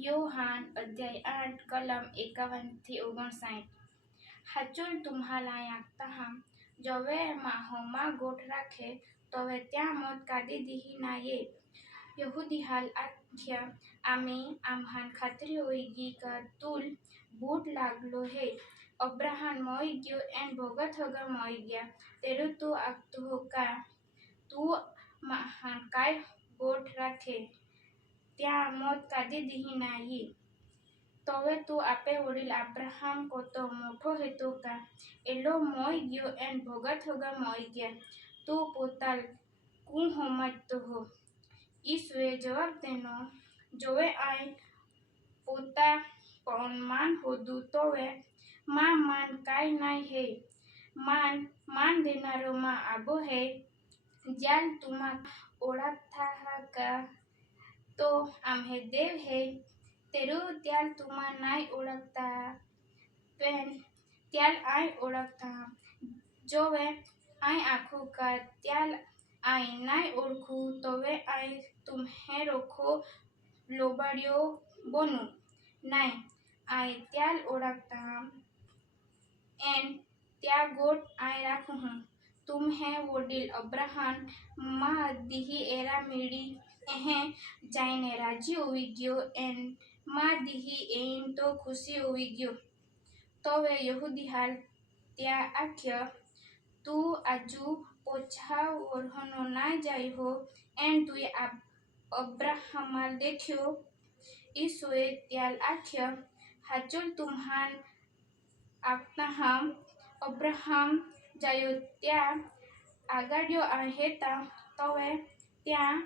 યોહાન અધ્યાય આઠ કલમ એકાવનથી ઓગણસાઠ હાચુલ તુમ્હાલા યાગતાહા જવે માહોમાં ગોઠ રાખે તવે ત્યાં મોત કાઢી દીહી નાયે યહૂદી હાલ આખ્યા આમે આમહાન ખાતરી હોઈ ગી કા તુલ બૂટ લાગલો હે અબ્રાહાન મોઈ ગયો એન ભોગત હગર મોઈ ગયા તેરું તું આગતું હો કા તું માહાન કાય ગોઠ રાખે त्या मौत कधीही नाही तवे तू आपे वडील अब्राहम को तो मोठो हेतू का एलो मोय ग्यो एन भोगत होगा मोय गे तू पोताल कु होमत तो हो इस वे जवाब देनो जोवे आय पोता पौनमान हो दू तो वे माँ मान काय नाय है मान मान देना रो माँ आबो है जाल तुम्हा ओढ़ा था का તો આम्हे देव है, तेरू त्याल तुम्हा नाही ओळखता. पण त्याल आय ओळखता. जोवे आय आखू का त्याल आय नाही ओळखू, तोवे आय तुम्हे रोखो लोबाडियो बोनू. नाही आय त्याल ओळखता. एन त्या गोट आय राखू हूँ. तुम्हे वडील अब्राहम मा दिही एरा मिडी એહે જાઈને રાજી હોવી ગયો એન માં દીહી એમ તો ખુશી હોવી ગયો તોવે યહૂદી હાલ ત્યાં આખ્ય તું આજુ પોછા ઓરહનો ના જાય हो એન તુએ અબ્રાહમાલ દેખ્યો ઈસુએ ત્યાલ આખ્ય હાચુલ તુમ્હાન આપ્તાહામ અબ્રાહમ જાયો ત્યાં આગાડ્યો હેતા તોવે ત્યાં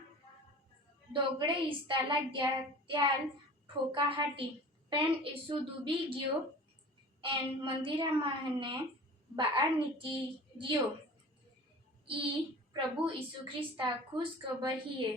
દોગડે ઈસતા લાગ્યા ત્યાર ઠોકા હાટી. પેન ઈસુ ડૂબી ગયો એન મંદિરામાં બહાર નીકળી ગયો. ઈ પ્રભુ ઈસુ ખ્રિસ્તા ખુશ ખબર હિએ.